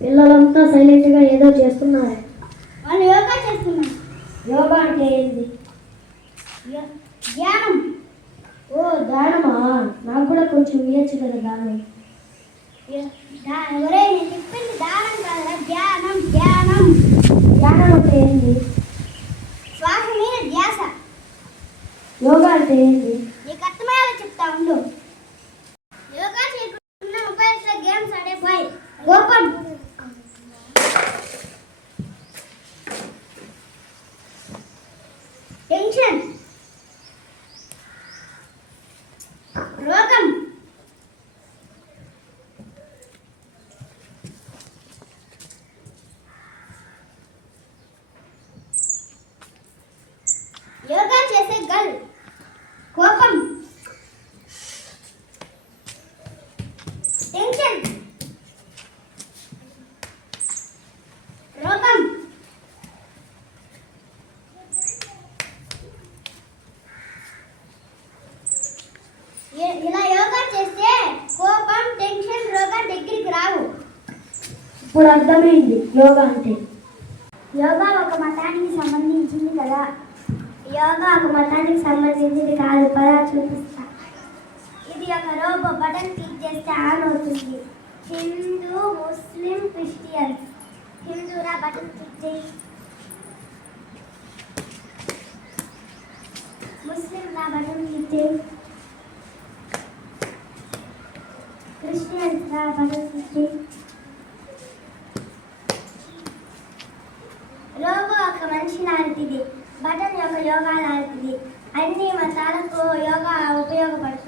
పిల్లలంతా సైలెంట్గా ఏదో చేస్తున్నారు. వాళ్ళు యోగా చేస్తున్నారు. యోగా అంటే ఏంది? ధ్యానం. ఓ ధ్యానమా? నాకు కూడా కొంచెం ఇయ్యచ్చు కదా దానం. ఒరే నేను చెప్పింది దానం కాదురా, ధ్యానం. ధ్యానం ధ్యానం అంటే ఏంది? శ్వాస మీద ధ్యాస. యోగా అంటే ఏంది? నీకు అర్థమయ్యేలా చెప్తా ఉండు. యోగా చేయకుండా మొబైల్స్లో గేమ్స్ ఆడే బాయ్. కోపం, టెన్షన్, రోగం, యోగా చేసే గర్ల్. కోపం, టెన్షన్, రోగం, ఇలా యోగా చేస్తే కోపం, టెన్షన్, రోగం దగ్గరికి రావు. ఇప్పుడు అర్థమైంది యోగా అంటే. యోగా ఒక మతానికి సంబంధించింది కదా. యోగా ఒక మతానికి సంబంధించింది కాదు. పదా చూపిస్తా. ఇది ఒక రోబో. బటన్ క్లిక్ చేస్తే ఆన్ అవుతుంది. హిందూ, ముస్లిం, క్రిస్టియన్. హిందూరా బటన్ క్లిక్ చేయి. ముస్లిం రా బటన్ క్లిక్ చేయి. క్రిస్టియన్స్ రా బటన్ క్లిక్ చేయి. రోబో ఒక మనిషి లాంటిది. బటన్ యొక్క యోగా లాంటిది. అన్ని మతాలకు యోగా ఉపయోగపడుతుంది.